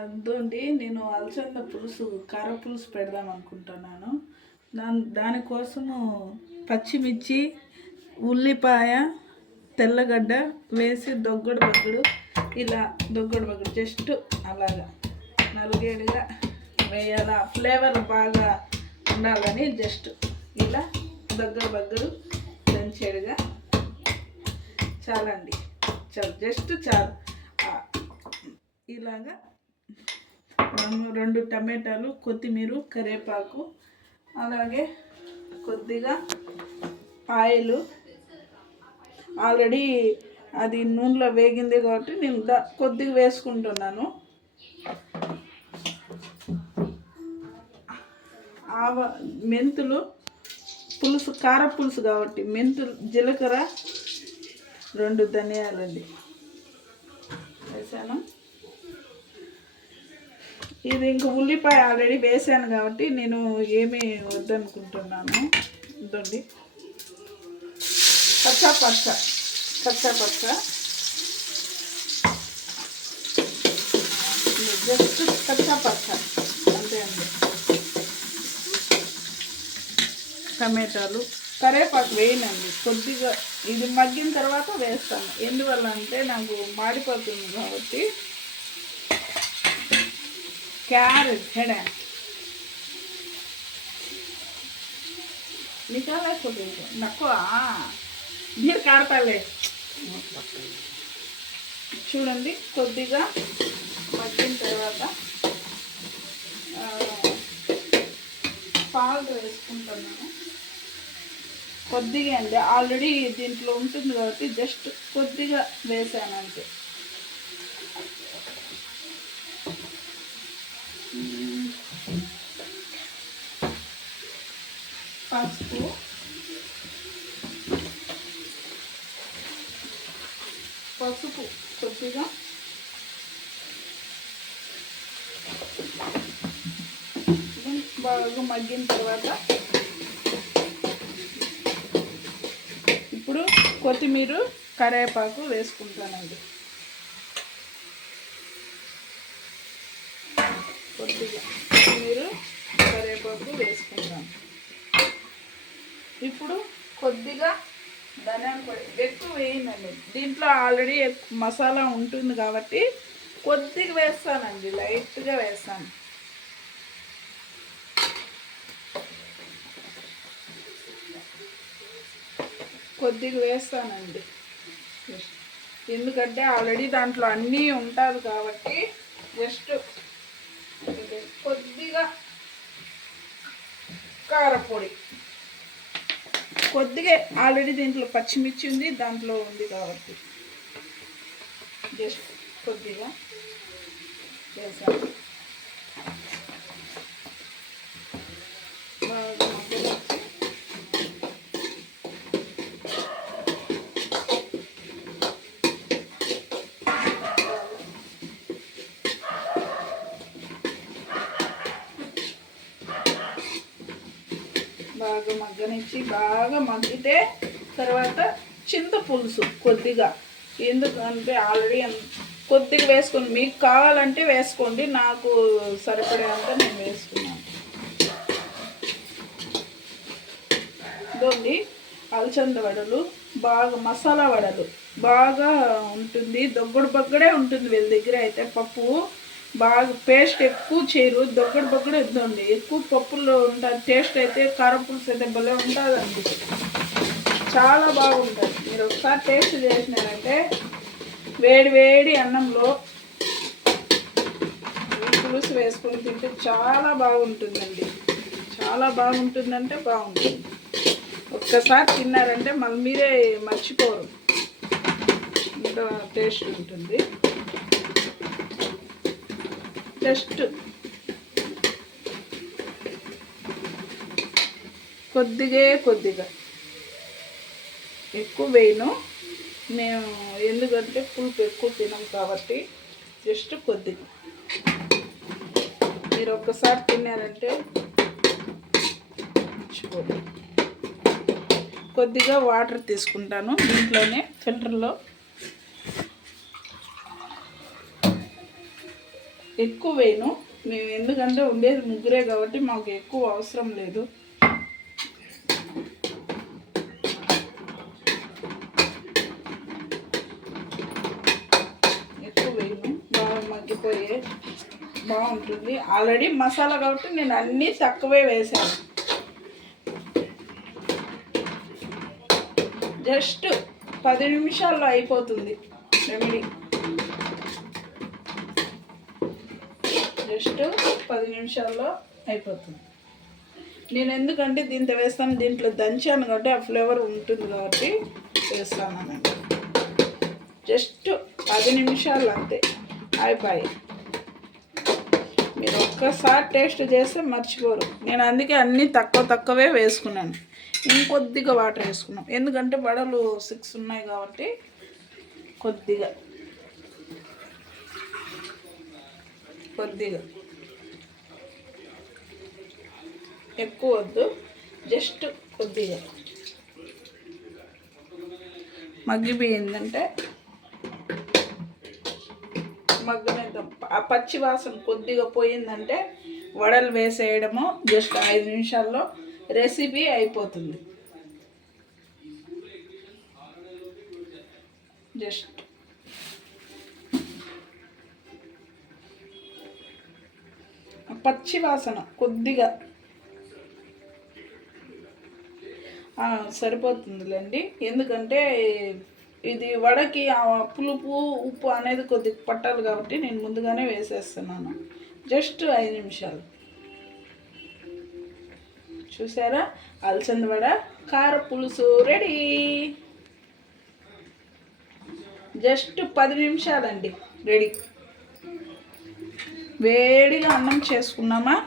అదండి నేను అలసంద పులుసు కార పులుసు పెడదాం అనుకుంటున్నాను. దానికోసము పచ్చిమిర్చి, ఉల్లిపాయ, తెల్లగడ్డ వేసి దొగ్గడు ఇలా దొగ్గడు జస్ట్ అలాగా నలుగేడుగా వేయాల. ఫ్లేవర్ బాగా ఉండాలని జస్ట్ ఇలా దగ్గర దంచేడుగా చాలండి. జస్ట్ చాలు. ఇలాగా 2 టమాటాలు, కొత్తిమీర, కరివేపాకు, అలాగే కొద్దిగా ఆయిల్. ఆల్రెడీ అది నూనెలో వేగింది కాబట్టి నేను కొద్దిగా వేసుకుంటున్నాను. మెంతులు, పులుసు కార పులుసు కాబట్టి మెంతులు, జీలకర్ర, 2 ధనియాలండి వేసాను. ఇది ఇంక ఉల్లిపాయ ఆల్రెడీ వేసాను కాబట్టి నేను ఏమీ వద్దనుకుంటున్నాను. ఇదండి పచ్చ జస్ట్ పచ్చ అంతే అండి. టమాటాలు, కరివేపాకు వేయనండి, కొద్దిగా ఇది మగ్గిన తర్వాత వేస్తాను. ఎందువల్ల అంటే నాకు మాడిపోతుంది కాబట్టి. క్యారెట్ హెడ నికాలేకపోతే నక్కువ మీరు కాడతాలే. చూడండి కొద్దిగా మగ్గిన తర్వాత సాల్ట్ వేసుకుంటున్నాను కొద్దిగా అండి. ఆల్రెడీ దీంట్లో ఉంటుంది కాబట్టి జస్ట్ కొద్దిగా వేసాను అంతే. పసుపు కొద్దిగా, బాగా మగ్గిన తర్వాత ఇప్పుడు కొత్తిమీర, కరివేపాకు వేసుకుంటానండి. కొద్దిగా కొత్తిమీర, కరివేపాకు వేసుకుంటాను. ఇప్పుడు కొద్దిగా ధనియాల పొడి, ఎక్కువ వేయనండి. దీంట్లో ఆల్రెడీ మసాలా ఉంటుంది కాబట్టి కొద్దిగా వేస్తానండి, లైట్గా వేస్తాను. కొద్దిగా వేస్తానండి, ఎందుకంటే ఆల్రెడీ దాంట్లో అన్నీ ఉంటుంది కాబట్టి. జస్ట్ కొద్దిగా కారపొడి, కొద్దిగా ఆల్రెడీ దీంట్లో పచ్చిమిర్చి ఉంది, దాంట్లో ఉంది కాబట్టి జస్ట్ కొద్దిగా వేసాను. బాగా మగ్గనిచ్చి బాగా మగ్గితే తర్వాత చింతపులుసు కొద్దిగా, ఎందుకంటే ఆల్రెడీ కొద్దిగా వేసుకొని మీకు కావాలంటే వేసుకోండి, నాకు సరిపడేంత నేను వేసుకున్నాను. ఇదండి అలసంద వడలు, బాగా మసాలా వడలు బాగా ఉంటుంది. బగ్గడే ఉంటుంది వీళ్ళ దగ్గర అయితే. పప్పు బాగా పేస్ట్ ఎక్కువ చేయరు, బగ్గడే ఇద్దండి. ఎక్కువ పప్పుల్లో ఉంటుంది టేస్ట్. అయితే కారపులుసు అయితే భలే ఉంటుందండి, చాలా బాగుంటుంది. మీరు ఒకసారి టేస్ట్ చేసినారంటే వేడి అన్నంలో పులుసు వేసుకొని తింటే చాలా బాగుంటుందండి. చాలా బాగుంటుందంటే బాగుంటుంది. ఒక్కసారి తిన్నారంటే మళ్ళీ మీరే మర్చిపోరు, ఇంత టేస్ట్ ఉంటుంది. జస్ట్ కొద్దిగా ఎక్కువ వేయను మేము, ఎందుకంటే పులుపు ఎక్కువ తినం కాబట్టి. జస్ట్ కొద్దిగా మీరు ఒక్కసారి తిన్నారంటే మర్చిపోరు. కొద్దిగా వాటర్ తీసుకుంటాను దీంట్లోనే, ఫిల్టర్లో ఎక్కువ వేయను మేము, ఎందుకంటే ఉండేది ముగ్గురే కాబట్టి మాకు ఎక్కువ అవసరం లేదు. ఎక్కువ వేయను, బాగా మగ్గిపోయే బాగుంటుంది. ఆల్రెడీ మసాలా కాబట్టి నేను అన్నీ తక్కువే వేసాను. జస్ట్ 10 నిమిషాల్లో అయిపోతుంది రెమెడీ. జస్ట్ 10 నిమిషాల్లో అయిపోతుంది. నేను ఎందుకంటే దీంట్లో వేస్తాను, దీంట్లో దంచాను కాబట్టి ఆ ఫ్లేవర్ ఉంటుంది కాబట్టి వేస్తానండి. జస్ట్ 10 నిమిషాలు అంతే, అయిపోయి. మీరు ఒక్కసారి టేస్ట్ చేస్తే మర్చిపోరు. నేను అందుకే అన్నీ తక్కువే వేసుకున్నాను. ఇంకొద్దిగా వాటర్ వేసుకున్నాం, ఎందుకంటే వడలు 6 ఉన్నాయి కాబట్టి కొద్దిగా ఎక్కువ వద్దు, జస్ట్ కొద్దిగా మగ్గిపోయిందంటే ఆ పచ్చి వాసన కొద్దిగా పోయిందంటే వడలు వేసేయడము. జస్ట్ 5 నిమిషాల్లో రెసిపీ అయిపోతుంది. జస్ట్ పచ్చి వాసన కొద్దిగా సరిపోతుందిలేండి, ఎందుకంటే ఇది వడకి ఆ పులుపు ఉప్పు అనేది కొద్దిగా పట్టాలి కాబట్టి నేను ముందుగానే వేసేస్తున్నాను. జస్ట్ 5 నిమిషాలు. చూసారా, అలసంద వడ కార పులుసు రెడీ. Just 10 నిమిషాలండి, ready. వేడిగా అన్నం చేసుకున్నామా.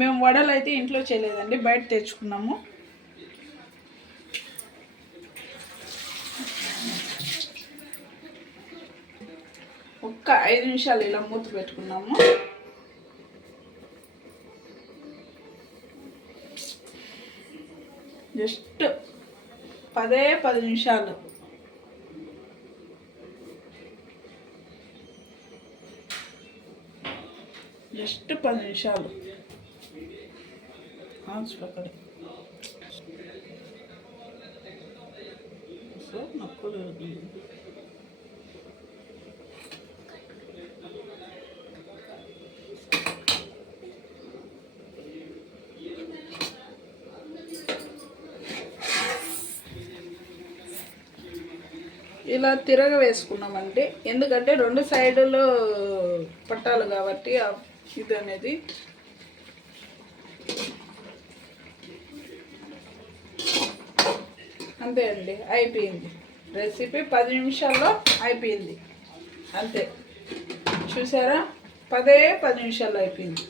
మేము వడలు అయితే ఇంట్లో చేయలేదండి, బయట తెచ్చుకున్నాము. ఒక్క 5 నిమిషాలు ఇలా మూత పెట్టుకున్నాము. జస్ట్ 10 నిమిషాలు. జస్ట్ 10 నిమిషాలు. పక్కడే నక్కులు ఇలా తిరగ వేసుకున్నామంటే, ఎందుకంటే 2 సైడులు పట్టాలి కాబట్టి ఇది అనేది. అంతే అండి, అయిపోయింది రెసిపీ. 10 నిమిషాల్లో అయిపోయింది అంతే. చూసారా, 10 నిమిషాల్లో అయిపోయింది.